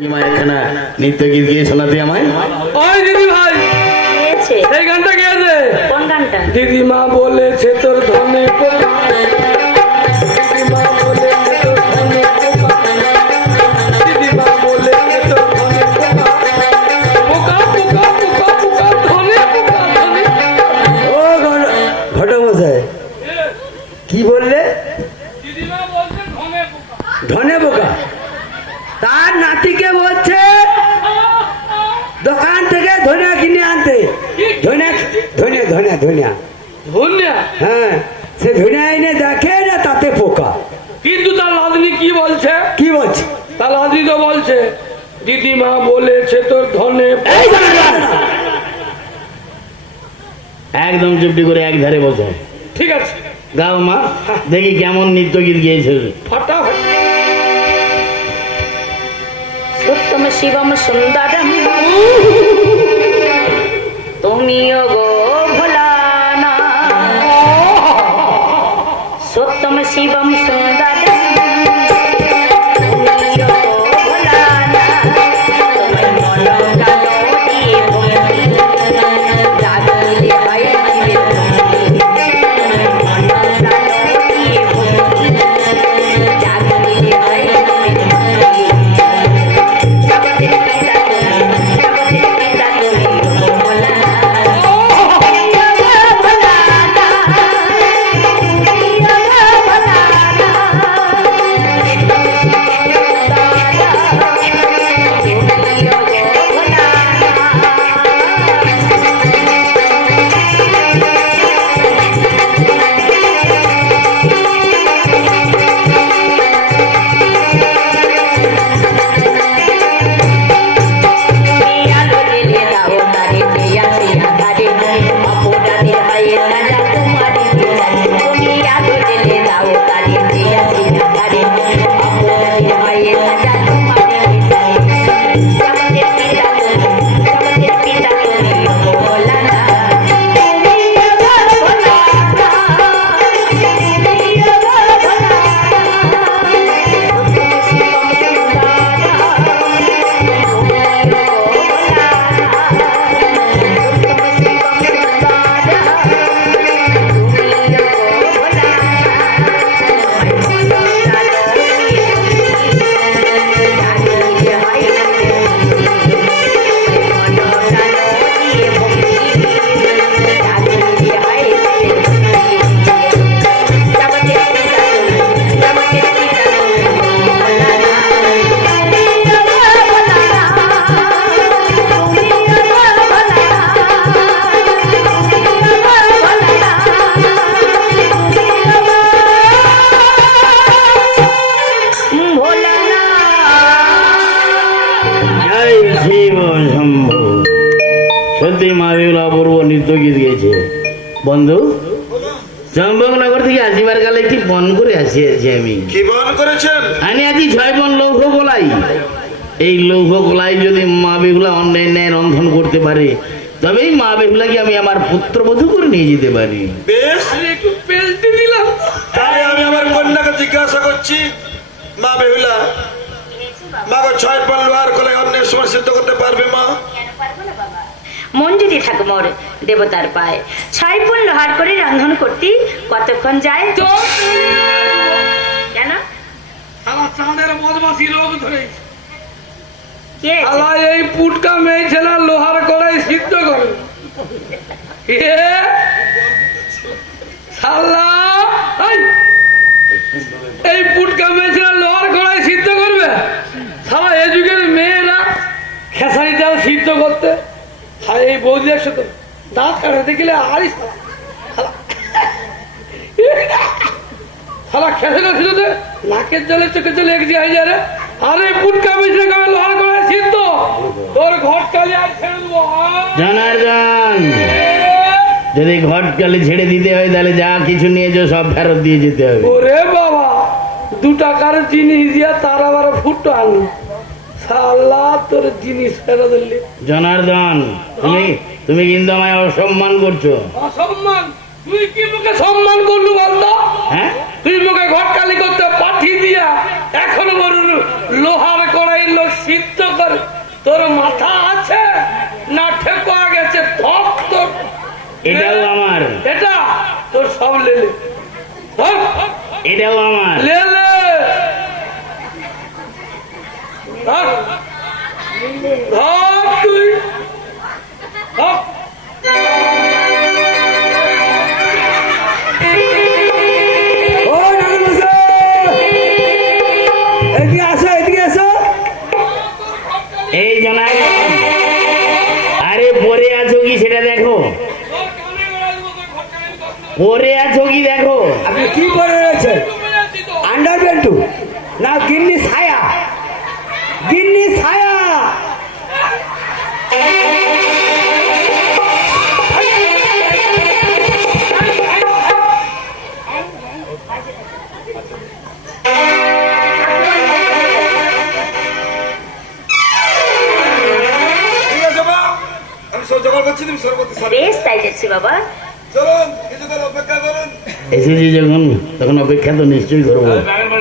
একখানা নৃত্য গীত গিয়ে শোনাতে আমায়। ওই দিদি ভাই এই গানটা গেয়েছে। কোন গানটা? দিদিমা বলেছে তোর ধনে পোকা, দিদিমা বলেছে তোর ধনে পোকা, দিদিমা বলেছে তোর ধনে পোকা, পোকা পোকা পোকা ধনে পোকা ধনে। ও ঘটমশাই কি বললে? দিদিমা বলছে ধনে পোকা। ধনে পোকা? তার নাতিকে বলছে দোকান থেকে ধনিয়া কিনে আনতে। ধনিয়া ধনিয়া ধনিয়া ধনিয়া ধনিয়া? হ্যাঁ, সে ধনিয়া এনে দেখে না তাতে পোকা। কিন্তু তার লাদনি কি বলছে? কি বলছে? তার লাদনি তো বলছে দিদিমা বলেছে তোর ধনে পোকা। এই দাঁড়া, দাঁড়া, দাঁড়া। একদম চুপটি করে এক ধারে বসে ঠিক আছে গাও মা, দেখি কেমন নৃত্য গীত গিয়েছে। ফাটাফাটি। সত্যম শিবম সুন্দরম তুমিও গো ভোলানা, সত্যম শিবম সুন্দরম তুমিও গো ভোলানা, তোমার মন কালো দিয়ে ভক্তি জাগিলে হয় জীবের মুক্তি, মন কালো দিয়ে ভক্তি জাগিলে হয় জীবের মুক্তি। সত্যি মা বেগুলা অপূর্ব নৃত্য গীত গিয়েছে। বন্ধু, চম্পকনগর থেকে আসিবার কালে একটি বন করে আসিয়াছি আমি। কি বন করেছেন? আমি আছি 6 বন লৌহ গোলাই। এই লৌহ গোলাই যদি মা বেগুলা অন্যায় ন্যায় রন্ধন করতে পারে, তবেই মা বেগুলাকে আমি আমার পুত্রবধূ করে নিয়ে যেতে পারি। বেশ, আমি একটু পেলতে দিলাম। তাই আমি আমার কন্যাকে জিজ্ঞাসা করছি, মা বেহুলা, মা গো 6 পাল লোহার কলাই অন্যের সময় সিদ্ধ করতে পারবে মা? মঞ্জুরি ঠাকুমর দেবতার পায় 6 পুন লোহার করে রান্ধন করতে কতক্ষণ যায়? তো কেন? সারা চাঁদের বদমাসি রোগ ধরে কে? আলা এই পুটকা মেয়ে ছেলে লোহার কড়াই সিদ্ধ করে। এ শালা, এই পুটকা মেয়ে ছেলে লোহার কড়াই সিদ্ধ করবে? সারা এ যুগের মেয়েরা খেসারি চাল সিদ্ধ করতে, আর এই বৌদি একসাথে দাঁত কাটাতে গেলে আরই সারা খেসারি সিদ্ধতে নাকের জলে চোখের জলে এক জায়গায় যায় রে। আরে পুটকা মেয়ে লোহার কড়াই সিদ্ধ, তোর ঘটকালি আর ছেড়ে দেবো। জনার্দন, যদি ঘটকালি ছেড়ে দিতে হয় তাহলে যা কিছু নিয়েছো সব ফেরত দিয়ে যেতে হবে। ওরে বাবা, 2 টাকার জিনিস দিয়া তার আবার ফুটো আনু, শালা তোর জিনিস ফেরত দিলি। জনার্দন, তুমি কিন্তু আমায় অসম্মান করছো। অসম্মান? তুই কি মুখে সম্মান করলু বলতো? হ্যাঁ, তুই মুখে ঘটকালি করতে পাঠিয়ে দিয়া এখন লোহার কড়াই লোক সিদ্ধ করে তোর মাথা আছে না ঠেকুয়া গেছে ধপ তোর এটাও আমার, এটা তোর সব লেলে ধপ এটাও আমার। লেলে ধপ ধপ তুই ধপ ও নাগর মশাই, এদিকে আসো, এদিকে আসো। এই জানাই, আরে পরে আছো কি সেটা দেখো, পরে আছো কি দেখো। আপনি কি পরে রয়েছেন? আন্ডার বেন্টু না গিন্নি ছায়া? গিন্নি ছায়া। ঠিক আছে মা, আমি সব জোগাড় করছি, তুমি সরবতি সারি বেশ তাই যাচ্ছি বাবা। চলুন কিছুক্ষণ অপেক্ষা করুন। এসেছি যখন তখন অপেক্ষা তো নিশ্চয়ই করবো।